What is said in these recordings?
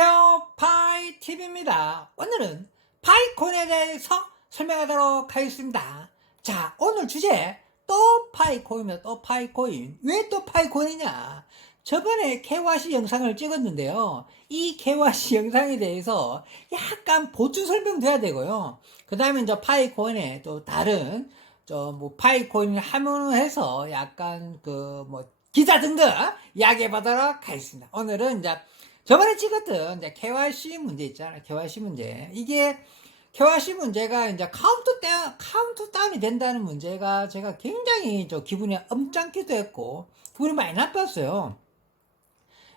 안녕하세요, 파이TV입니다. 오늘은 파이콘에 대해서 설명하도록 하겠습니다. 자, 오늘 주제 또 파이코인입니다. 또 파이코인. 왜 또 파이코인이냐? 저번에 KYC 영상을 찍었는데요. 이 KYC 영상에 대해서 약간 보충 설명돼야 되고요. 그 다음에 이제 파이코인에 또 다른 파이코인을 함유해서 약간 기사 등등 이야기해 보도록 하겠습니다. 오늘은 이제 저번에 찍었던 이제 KYC 문제 있잖아요. KYC 문제. 이게 KYC 문제가 이제 카운트다운이 된다는 문제가 제가 굉장히 기분이 엄짱기도 했고, 기분이 많이 나빴어요.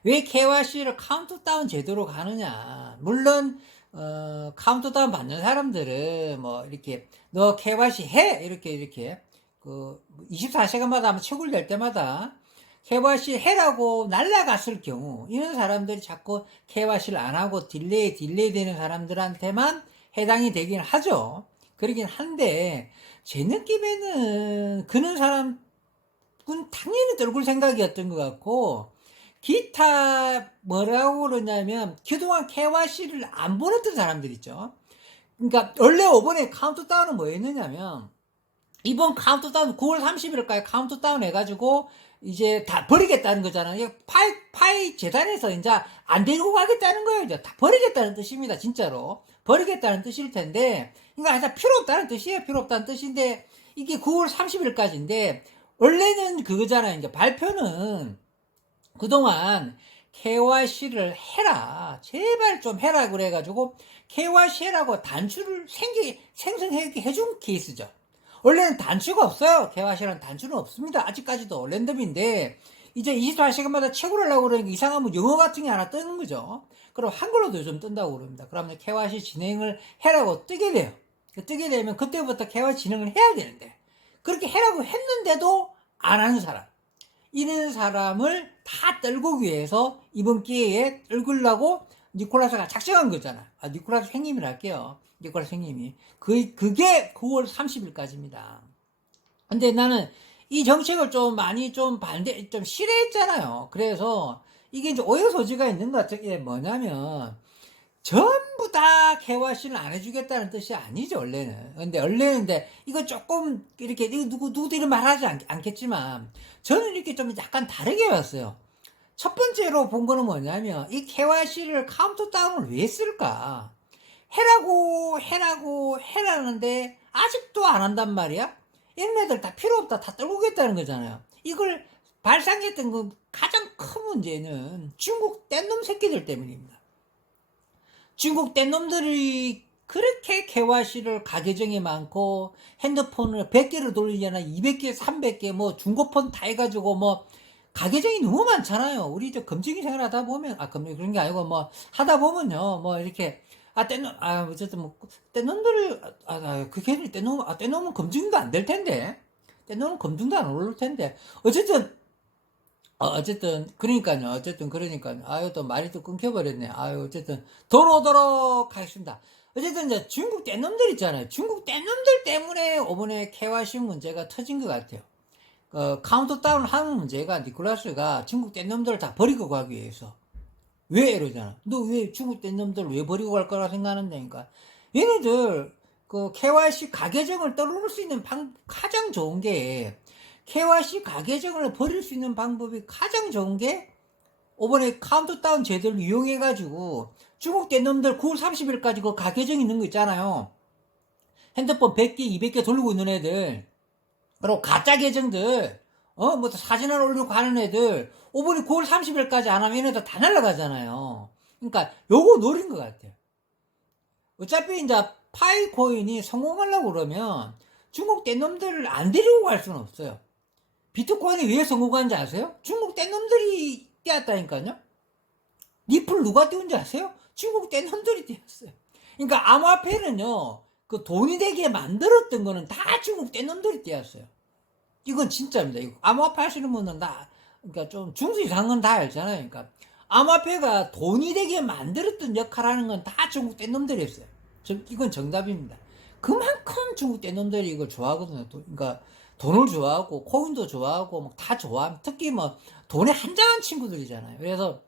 왜 KYC를 카운트다운 제도로 가느냐. 물론, 카운트다운 받는 사람들은 이렇게, 너 KYC 해! 이렇게, 24시간마다 아마 채굴될 때마다 KYC 해라고 날라갔을 경우, 이런 사람들이 자꾸 KYC를 안 하고 딜레이 되는 사람들한테만 해당이 되긴 하죠. 그러긴 한데, 제 느낌에는 그런 사람은 당연히 떨굴 생각이었던 것 같고, 기타 뭐라고 그러냐면, 그동안 KYC를 안 보냈던 사람들 있죠. 그러니까, 원래 이번에 카운트다운은 뭐였느냐면, 이번 카운트다운 9월 30일까지 카운트다운 해가지고 이제 다 버리겠다는 거잖아요. 파이 재단에서 이제 안 데리고 가겠다는 거예요. 이제 다 버리겠다는 뜻입니다. 진짜로 버리겠다는 뜻일 텐데, 그러니까 필요 없다는 뜻이에요. 필요 없다는 뜻인데, 이게 9월 30일까지인데 원래는 그거잖아요. 이제 발표는 그동안 KYC를 해라, 제발 좀 해라 그래가지고 KYC 해라고 단추를 생성해준 케이스죠. 원래는 단추가 없어요. KYC라는 단추는 없습니다. 아직까지도 랜덤인데, 이제 24시간마다 채굴 하려고 그러니까 이상하면 영어 같은 게 하나 뜨는 거죠. 그럼 한글로도 요즘 뜬다고 그럽니다. 그러면 KYC 진행을 해라고 뜨게 돼요. 뜨게 되면 그때부터 KYC 진행을 해야 되는데, 그렇게 해라고 했는데도 안 하는 사람, 이런 사람을 다 떨구기 위해서 이번 기회에 떨구려고 니콜라스가 작정한 거잖아. 니콜라스 형님이라 할게요. 니콜라스 형님이. 그게 9월 30일까지입니다. 근데 나는 이 정책을 좀 싫어했잖아요. 그래서 이게 이제 오해 소지가 있는 것 같은 게 뭐냐면, 전부 다 KYC는 안 해주겠다는 뜻이 아니죠, 원래는. 근데 이거 조금 이렇게 누구들은 말하지 않겠지만, 저는 이렇게 좀 약간 다르게 봤어요. 첫 번째로 본 거는 뭐냐면, 이 KYC를 카운트다운을 왜 쓸까? 해라는데 아직도 안 한단 말이야? 이런 애들 다 필요 없다, 다 떨구겠다는 거잖아요. 이걸 발상했던 그 가장 큰 문제는 중국 뗀놈 새끼들 때문입니다. 중국 뗀놈들이 그렇게 KYC를 가계정이 많고, 핸드폰을 100개를 돌리잖아. 200개, 300개, 중고폰 다 해가지고, 가계정이 너무 많잖아요. 우리 검증이 생활하다 보면, 그런 게 아니고, 하다 보면요, 이렇게, 어쨌든 뗀놈들을, 뗀놈은 검증도 안 될 텐데. 뗀놈은 검증도 안 올릴 텐데. 그러니까요. 또 말이 또 끊겨버렸네. 어쨌든, 돌아오도록 하겠습니다. 어쨌든, 이제 중국 뗀놈들 있잖아요. 중국 뗀놈들 때문에 이번에 KYC 문제가 터진 것 같아요. 카운트다운 하는 문제가 니콜라스가 중국 뗀놈들을 다 버리고 가기 위해서. 왜 이러잖아. 너 왜 중국 뗀놈들 왜 버리고 갈 거라 생각하는다니까. 얘네들, KYC 가계정을 떨어놓을 수 있는 가장 좋은 게, KYC 가계정을 버릴 수 있는 방법이 가장 좋은 게, 이번에 카운트다운 제도를 이용해가지고, 중국 뗀놈들 9월 30일까지 그 가계정 있는 거 있잖아요. 핸드폰 100개, 200개 돌리고 있는 애들, 그리고 가짜 계정들, 사진 하나 올리고 가는 애들, 이번에 9월 30일까지 안 하면 얘네들 다 날아가잖아요. 그러니까, 요거 노린 것 같아요. 어차피 이제 파이코인이 성공하려고 그러면 중국 뗀놈들을 안 데리고 갈 수는 없어요. 비트코인이 왜 성공한지 아세요? 중국 뗀놈들이 떼었다니까요. 리플 누가 떼운지 아세요? 중국 뗀놈들이 떼었어요. 그러니까 암호화폐는요, 그 돈이 되게 만들었던 거는 다 중국 뗀놈들이 떼었어요. 이건 진짜입니다. 이거 암호화폐 하시는 분은 그러니까 좀 중수 이상은 다 알잖아요. 그러니까 암호화폐가 돈이 되게 만들었던 역할하는 건 다 중국 뗀놈들이 했어요. 이건 정답입니다. 그만큼 중국 뗀놈들이 이걸 좋아하거든요. 그러니까 돈을 좋아하고 코인도 좋아하고 다 좋아합니다. 특히 돈에 한장한 친구들이잖아요. 그래서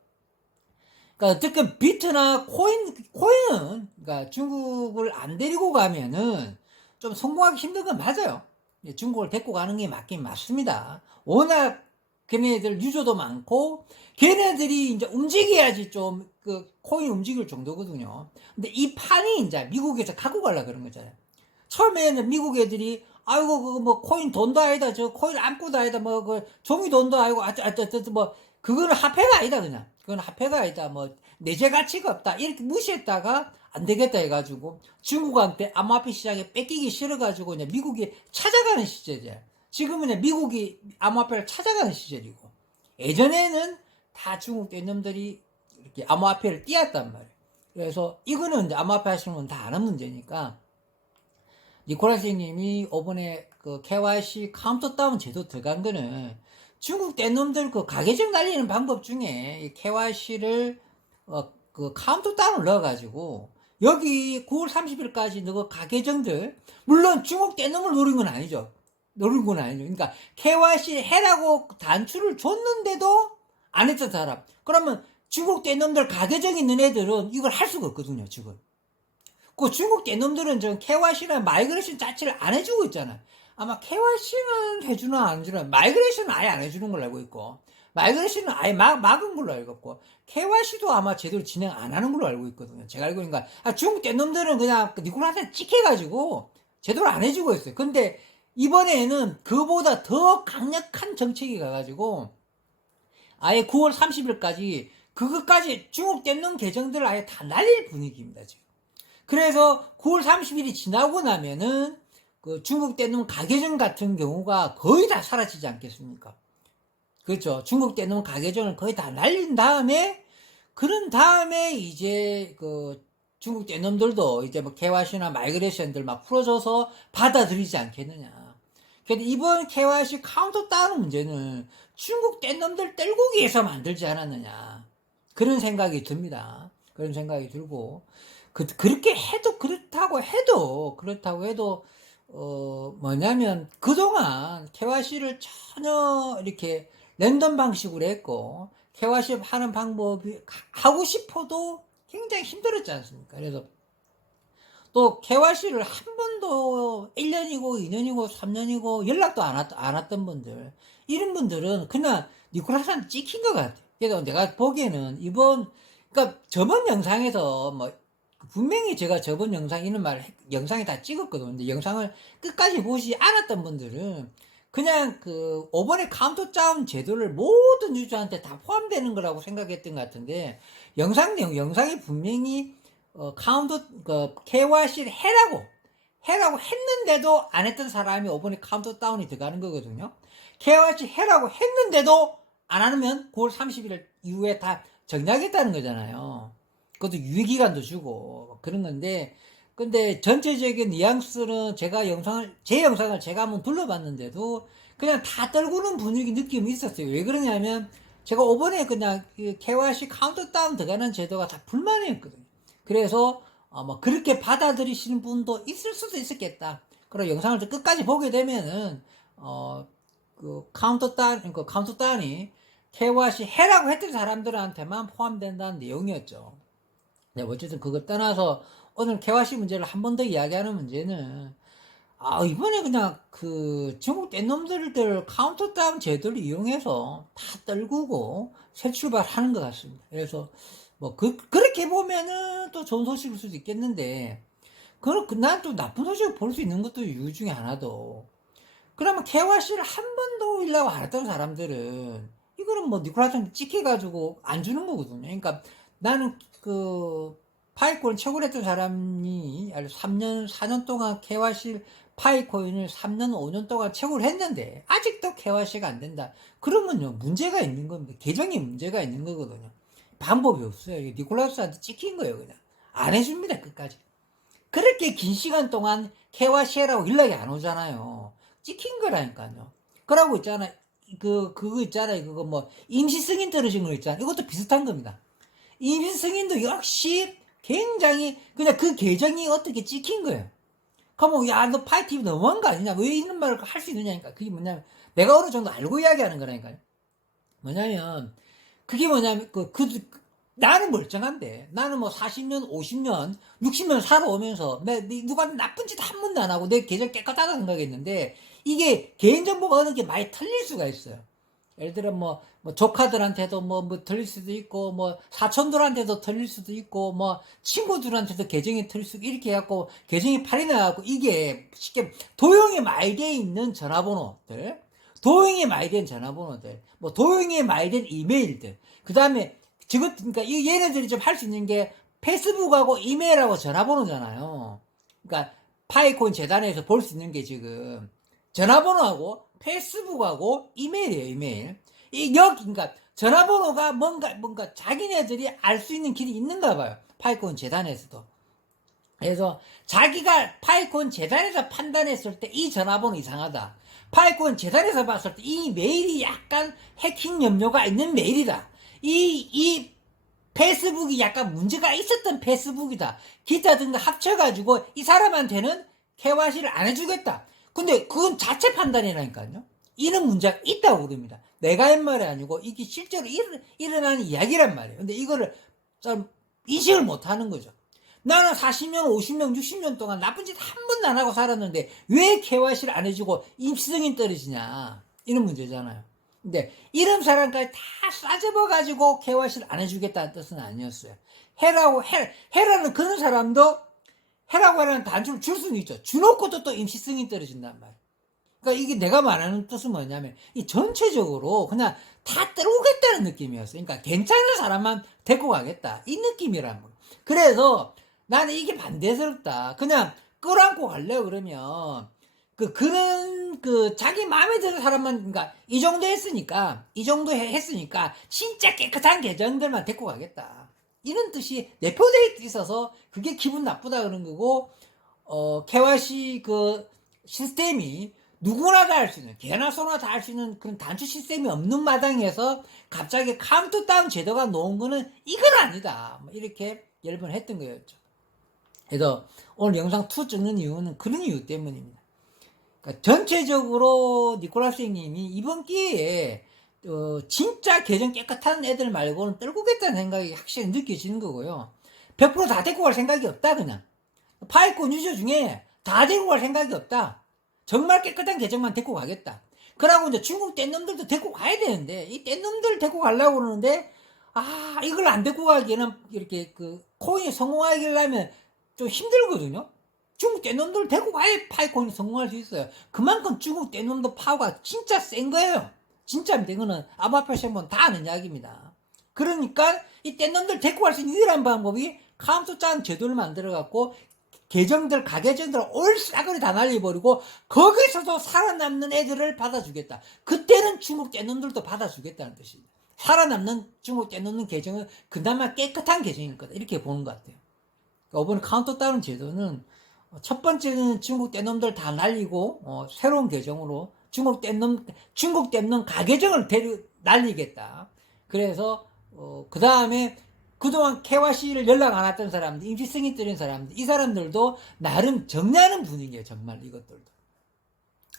그러니까 어쨌든 비트나 코인은 그러니까 중국을 안 데리고 가면은 좀 성공하기 힘든 건 맞아요. 예, 중국을 데리고 가는 게 맞긴 맞습니다. 워낙 걔네들 유저도 많고 걔네들이 이제 움직여야지 좀 그 코인 움직일 정도거든요. 근데 이 판이 이제 미국에서 갖고 가려 그런 거잖아요. 처음에는 미국 애들이 아이고 그거 뭐 코인 돈도 아니다 저 코인 아무것도 아니다 뭐 그 종이 돈도 아니고 뭐 그거는 화폐가 아니다 그냥 그건 화폐가 아니다 뭐 내재 가치가 없다 이렇게 무시했다가 안 되겠다 해가지고 중국한테 암호화폐 시장에 뺏기기 싫어가지고 이제 미국이 찾아가는 시절이야. 지금은 이제 미국이 암호화폐를 찾아가는 시절이고 예전에는 다 중국 놈들이 이렇게 암호화폐를 띄었단 말이에요. 그래서 이거는 이제 암호화폐 하시는 분 다 아는 문제니까 니콜라스님이 이번에 그 KYC 카운트다운 제도 들어간 거는 중국 떼놈들 그 가계정 날리는 방법 중에 KYC를 그 카운트다운을 넣어가지고 여기 9월 30일까지 너 가계정들 물론 중국 떼놈을 노린 건 아니죠. 노린 건 아니죠. 그러니까 KYC 해라고 단추를 줬는데도 안 했던 사람. 그러면 중국 떼놈들 가계정 있는 애들은 이걸 할 수가 없거든요. 지금. 그 중국 떼놈들은 좀 KYC나 마이그레이션 자체를 안 해주고 있잖아. 아마 KYC는 해주나 안 해주나 마이그레이션은 아예 안 해주는 걸로 알고 있고 마이그레이션은 아예 막은 걸로 알고 있고 KYC도 아마 제대로 진행 안 하는 걸로 알고 있거든요. 제가 알고 있는 건 중국 떼놈들은 그냥 니콜라한테 찍혀가지고 제대로 안 해주고 있어요. 근데 이번에는 그보다 더 강력한 정책이 가가지고 아예 9월 30일까지 그것까지 중국 떼놈 계정들을 아예 다 날릴 분위기입니다. 지금. 그래서 9월 30일이 지나고 나면은 그 중국 떼놈 가계정 같은 경우가 거의 다 사라지지 않겠습니까? 그렇죠. 중국 떼놈 가계정을 거의 다 날린 다음에 그런 다음에 이제 그 중국 떼놈들도 이제 뭐 KYC나 마이그레이션들 막 풀어줘서 받아들이지 않겠느냐. 근데 이번 KYC 카운트다운 문제는 중국 떼놈들 떼고 위해서 만들지 않았느냐. 그런 생각이 듭니다. 그런 생각이 들고 그렇게 해도 그렇다고 해도 뭐냐면 그동안 KYC를 전혀 이렇게 랜덤 방식으로 했고 KYC 하는 방법이 하고 싶어도 굉장히 힘들었지 않습니까? 그래서 또 KYC를 한 번도 1년이고 2년이고 3년이고 연락도 안 왔던 분들 이런 분들은 그냥 니콜라스한테 찍힌 것 같아요. 그래서 내가 보기에는 그러니까 저번 영상에서 뭐 분명히 제가 저번 영상에 다 찍었거든요. 근데 영상을 끝까지 보지 않았던 분들은 그냥 그 5번의 카운트다운 제도를 모든 유저한테 다 포함되는 거라고 생각했던 것 같은데 영상이 분명히 KYC를 해라고 했는데도 안 했던 사람이 5번에 카운트다운이 들어가는 거거든요. KYC 해라고 했는데도 안 하면 9월 30일 이후에 다 정리하겠다는 거잖아요. 그것도 유예기간도 주고 그런 건데 근데 전체적인 뉘앙스는 제 영상을 제가 한번 둘러봤는데도 그냥 다 떨구는 분위기 느낌이 있었어요. 왜 그러냐면 제가 5번에 그냥 KYC 카운트다운 들어가는 제도가 다 불만이었거든요. 그래서 뭐 그렇게 받아들이시는 분도 있을 수도 있었겠다. 그리고 영상을 끝까지 보게 되면은 그 카운트다운이 KYC 해라고 했던 사람들한테만 포함된다는 내용이었죠. 네, 어쨌든 그거 떠나서 오늘 KYC 문제를 한 번 더 이야기하는 문제는 이번에 그냥 그 중국 뗏놈들을 카운트다운 제도를 이용해서 다 떨구고 새 출발하는 것 같습니다. 그래서 뭐 그렇게 보면은 또 좋은 소식일 수도 있겠는데 난 또 나쁜 소식을 볼 수 있는 것도 이유 중에 하나도 그러면 KYC를 한 번도 일라고 안 했던 사람들은 이거는 뭐 니콜라스한테 찍혀가지고 안 주는 거거든요. 그러니까 나는 그 파이코인 채굴 했던 사람이 3년, 4년 동안 KYC 파이코인을 3년, 5년 동안 채굴 했는데 아직도 KYC가 안 된다. 그러면요 문제가 있는 겁니다. 계정에 문제가 있는 거거든요. 방법이 없어요. 니콜라스한테 찍힌 거예요. 그냥 안 해줍니다. 끝까지. 그렇게 긴 시간 동안 KYC라고 연락이 안 오잖아요. 찍힌 거라니까요. 그러고 있잖아. 그거 있잖아요. 그거 뭐 임시 승인 떨어진 거 있잖아요. 이것도 비슷한 겁니다. 임시 승인도 역시 굉장히 그냥 그 계정이 어떻게 찍힌 거예요. 그러면 너 파이TV 너무한 거 아니냐? 왜 이런 말을 할 수 있느냐니까. 그게 뭐냐면 내가 어느 정도 알고 이야기하는 거라니까요. 그게 뭐냐면 나는 멀쩡한데, 나는 뭐 40년, 50년, 60년 살아오면서 누가 나쁜 짓 한 번도 안 하고 내 계정 깨끗하다 생각했는데, 이게 개인정보가 어느 게 많이 틀릴 수가 있어요. 예를 들어 뭐 조카들한테도 뭐 틀릴 수도 있고, 뭐 사촌들한테도 틀릴 수도 있고, 뭐 친구들한테도 계정이 틀릴 수도 있고, 이렇게 해갖고 계정이 팔이 나갖고, 이게 쉽게 도용이 많이 돼 있는 전화번호들, 도용이 많이 된 전화번호들, 뭐 도용이 많이 된 이메일들, 그 다음에 지금 그러니까 이 얘네들이 좀 할 수 있는 게 페이스북하고 이메일하고 전화번호잖아요. 그러니까 파이콘 재단에서 볼 수 있는 게 지금 전화번호하고 페이스북하고 이메일이에요, 이메일. 그러니까 전화번호가 뭔가 자기네들이 알 수 있는 길이 있는가 봐요. 파이콘 재단에서도. 그래서 자기가 파이콘 재단에서 판단했을 때 이 전화번호 이상하다. 파이콘 재단에서 봤을 때 이 메일이 약간 해킹 염려가 있는 메일이다. 이 페이스북이 약간 문제가 있었던 페이스북이다. 기타 등등 합쳐가지고 이 사람한테는 KYC를 안 해주겠다. 근데 그건 자체 판단이라니까요. 이런 문제가 있다고 그럽니다. 내가 한 말이 아니고 이게 실제로 일어나는 이야기란 말이에요. 근데 이거를 좀 인식을 못 하는 거죠. 나는 40년, 50년, 60년 동안 나쁜 짓 한 번도 안 하고 살았는데 왜 KYC를 안 해주고 임시승인 떨어지냐. 이런 문제잖아요. 근데 이런 사람까지 다 싸잡아가지고 KYC를 안 해주겠다는 뜻은 아니었어요. 해라는 그런 사람도 해라고 하는 단추를 줄 수는 있죠. 주놓고도 또 임시승인 떨어진단 말이에요. 그러니까 이게 내가 말하는 뜻은 뭐냐면 이 전체적으로 그냥 다 때려오겠다는 느낌이었어요. 그러니까 괜찮은 사람만 데리고 가겠다. 이 느낌이란 거예요. 그래서 나는 이게 반대스럽다. 그냥 끌어안고 갈래요, 그러면. 그런, 자기 마음에 드는 사람만, 그러니까, 이 정도 했으니까, 진짜 깨끗한 계정들만 데리고 가겠다. 이런 뜻이 내포되어 있어서, 그게 기분 나쁘다 그런 거고, KYC 시스템이 누구나 다 할 수 있는, 개나 소나 다 할 수 있는 그런 단추 시스템이 없는 마당에서 갑자기 카운트다운 제도가 놓은 거는 이건 아니다. 이렇게 여러 번 했던 거였죠. 그래서 오늘 영상 2 찍는 이유는 그런 이유 때문입니다. 그러니까 전체적으로 니콜라스 형님이 이번 기회에 진짜 계정 깨끗한 애들 말고는 떨구겠다는 생각이 확실히 느껴지는 거고요. 100%다 데리고 갈 생각이 없다 그냥. 파이콘 유저 중에 다 데리고 갈 생각이 없다. 정말 깨끗한 계정만 데리고 가겠다. 그러고 이제 중국 뗀놈들도 데리고 가야 되는데 이 뗀놈들 데리고 가려고 그러는데 이걸 안 데리고 가기에는 이렇게 코인이 성공하려면 좀 힘들거든요. 중국 뗀놈들 데리고 가야 파이콘이 성공할 수 있어요. 그만큼 중국 뗀놈들 파워가 진짜 센 거예요. 진짜입니다. 이거는 아마페시몬 다 아는 이야기입니다. 그러니까 이 뗀놈들 데리고 갈 수 있는 유일한 방법이 카운트다운 제도를 만들어갖고 가계정들을 올싸그리 다 날려버리고 거기서도 살아남는 애들을 받아주겠다. 그때는 중국 뗀놈들도 받아주겠다는 뜻입니다. 살아남는 중국 떼놓는 계정은 그나마 깨끗한 계정일 거다. 이렇게 보는 것 같아요. 그러니까 이번 카운트다운 제도는 첫 번째는 중국 떼놈들 다 날리고 새로운 계정으로 중국 떼놈 가계정을 날리겠다. 그래서 그 다음에 그동안 KYC를 연락 안 왔던 사람들, 임시승인 떨인 사람들, 이 사람들도 나름 정리하는 분위기예요. 정말 이것들도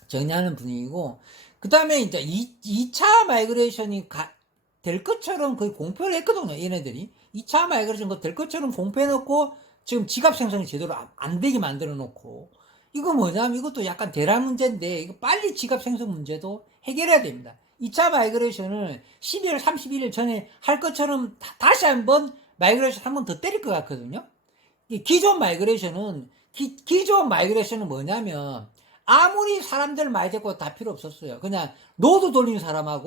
정리하는 분위기고, 그 다음에 이제 2차 마이그레이션이 될 것처럼 거의 공표를 했거든요. 얘네들이 2차 마이그레이션 될 것처럼 공표해놓고 지금 지갑 생성이 제대로 안 되게 만들어 놓고, 이거 뭐냐면 이것도 약간 대란 문제인데 이거 빨리 지갑 생성 문제도 해결해야 됩니다. 2차 마이그레이션을 12월 31일 전에 할 것처럼 다시 한번 마이그레이션 한 번 더 때릴 것 같거든요. 기존 마이그레이션은 뭐냐면 아무리 사람들 많이 데리고 다 필요 없었어요. 그냥 노드 돌리는 사람이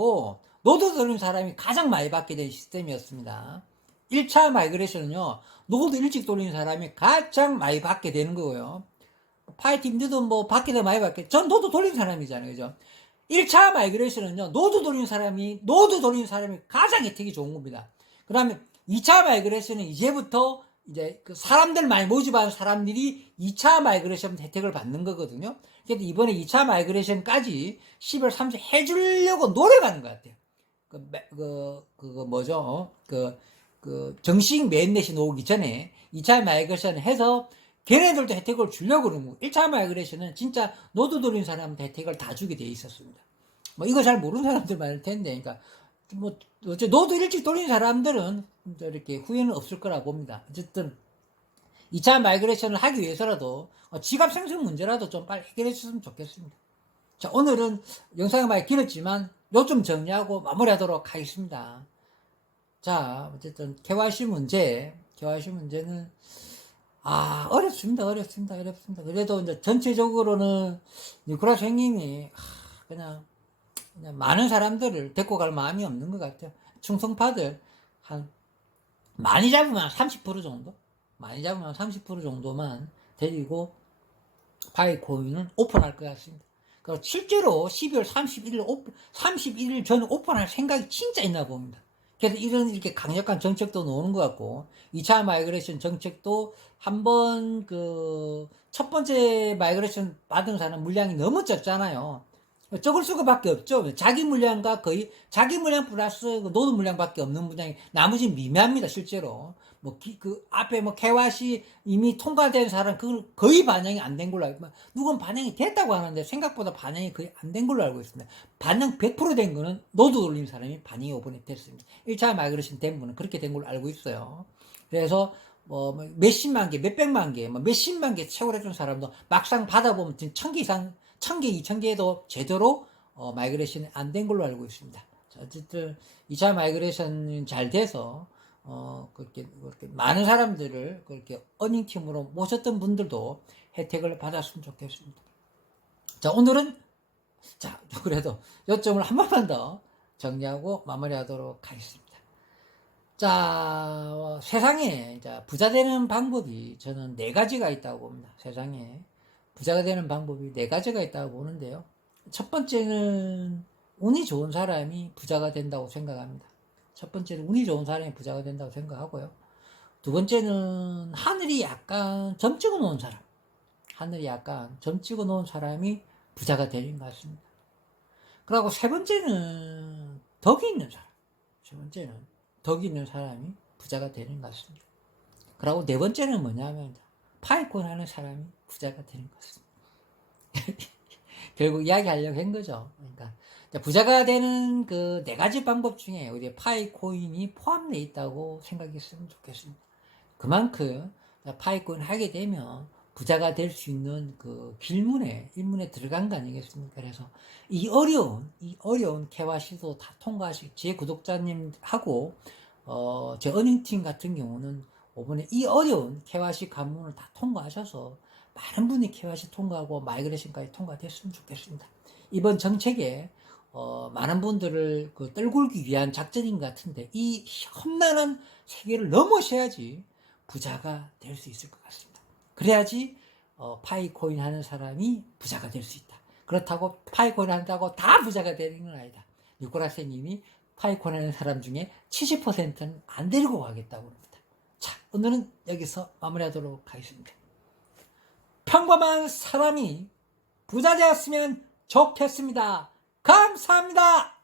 가장 많이 받게 된 시스템이었습니다. 1차 마이그레이션은요, 노드 일찍 돌리는 사람이 가장 많이 받게 되는 거고요. 파이팀들도 뭐 받게 더 많이 받게, 전 노드 돌리는 사람이잖아요. 그죠? 1차 마이그레이션은요, 노드 돌리는 사람이 가장 혜택이 좋은 겁니다. 그 다음에 2차 마이그레이션은 이제부터 이제 사람들 많이 모집하는 사람들이 2차 마이그레이션 혜택을 받는 거거든요. 그래서 이번에 2차 마이그레이션까지 10월 30일 해주려고 노력하는 것 같아요. 정식 메인넷이 오기 전에 2차 마이그레이션 해서 걔네들도 혜택을 주려고 그러고, 1차 마이그레이션은 진짜 노드 돌린 사람한테 혜택을 다 주게 돼 있었습니다. 이거 잘 모르는 사람들 많을 텐데, 그러니까 뭐 어째 노도 일찍 돌린 사람들은 이렇게 후회는 없을 거라 봅니다. 어쨌든 2차 마이그레이션을 하기 위해서라도 지갑 생성 문제라도 좀 빨리 해결해 줬으면 좋겠습니다. 자, 오늘은 영상이 많이 길었지만 요점 정리하고 마무리하도록 하겠습니다. 자, 어쨌든 KYC 문제는 어렵습니다. 그래도 이제 전체적으로는 니콜라스 형님이 그냥 많은 사람들을 데리고 갈 마음이 없는 것 같아요. 충성파들 한 많이 잡으면 30% 정도, 정도만 데리고 파이코인은 오픈할 것 같습니다. 그리고 실제로 12월 31일 저는 오픈할 생각이 진짜 있나 봅니다. 그래서 이렇게 강력한 정책도 나오는 것 같고, 2차 마이그레이션 정책도 한번 첫 번째 마이그레이션 받은 사람 물량이 너무 적잖아요. 적을 수밖에 없죠. 자기 물량 플러스 노드 물량밖에 없는 물량이 나머지는 미미합니다, 실제로. 앞에 KYC 이미 통과된 사람, 그건 거의 반영이 안 된 걸로 알고, 누군 반영이 됐다고 하는데 생각보다 반영이 거의 안 된 걸로 알고 있습니다. 반영 100%된 거는 노드 올린 사람이 반영이 이번에 됐습니다. 1차 마이그레이션 된 분은 그렇게 된 걸로 알고 있어요. 그래서 몇십만 개, 몇백만 개, 몇십만 개 채굴해준 사람도 막상 받아보면 1000개 이상, 1000개, 2000개도 제대로 마이그레이션이 안 된 걸로 알고 있습니다. 자, 어쨌든 2차 마이그레이션이 잘 돼서 그렇게 많은 사람들을 그렇게 어닝팀으로 모셨던 분들도 혜택을 받았으면 좋겠습니다. 자, 오늘은 그래도 요점을 한 번만 더 정리하고 마무리하도록 하겠습니다. 자, 세상에 부자 되는 방법이 저는 4가지가 있다고 봅니다. 세상에 부자가 되는 방법이 4가지가 있다고 보는데요. 첫 번째는 운이 좋은 사람이 부자가 된다고 생각합니다. 첫 번째는 운이 좋은 사람이 부자가 된다고 생각하고요. 두 번째는 하늘이 약간 점 찍어 놓은 사람이 부자가 되는 것 같습니다. 그리고 세 번째는 덕이 있는 사람이 부자가 되는 것 같습니다. 그리고 네 번째는 뭐냐면 파이콘 하는 사람이 부자가 되는 것 같습니다. 결국 이야기하려고 한 거죠. 그러니까 부자가 되는 4가지 방법 중에 우리 파이코인이 포함되어 있다고 생각했으면 좋겠습니다. 그만큼 파이코인 하게 되면 부자가 될 수 있는 일문에 들어간 거 아니겠습니까? 그래서 이 어려운 KYC도 다 통과하시고, 제 구독자님하고, 제 어닝팀 같은 경우는 이번에 이 어려운 KYC 관문을 다 통과하셔서 많은 분이 KYC 통과하고 마이그레이션까지 통과됐으면 좋겠습니다. 이번 정책에 많은 분들을 떨굴기 위한 작전인 것 같은데, 이 험난한 세계를 넘어셔야지 부자가 될 수 있을 것 같습니다. 그래야지 파이코인 하는 사람이 부자가 될 수 있다. 그렇다고 파이코인 한다고 다 부자가 되는 건 아니다. 니콜라스님이 파이코인 하는 사람 중에 70%는 안 데리고 가겠다고 합니다. 자, 오늘은 여기서 마무리하도록 하겠습니다. 평범한 사람이 부자 되었으면 좋겠습니다. 감사합니다.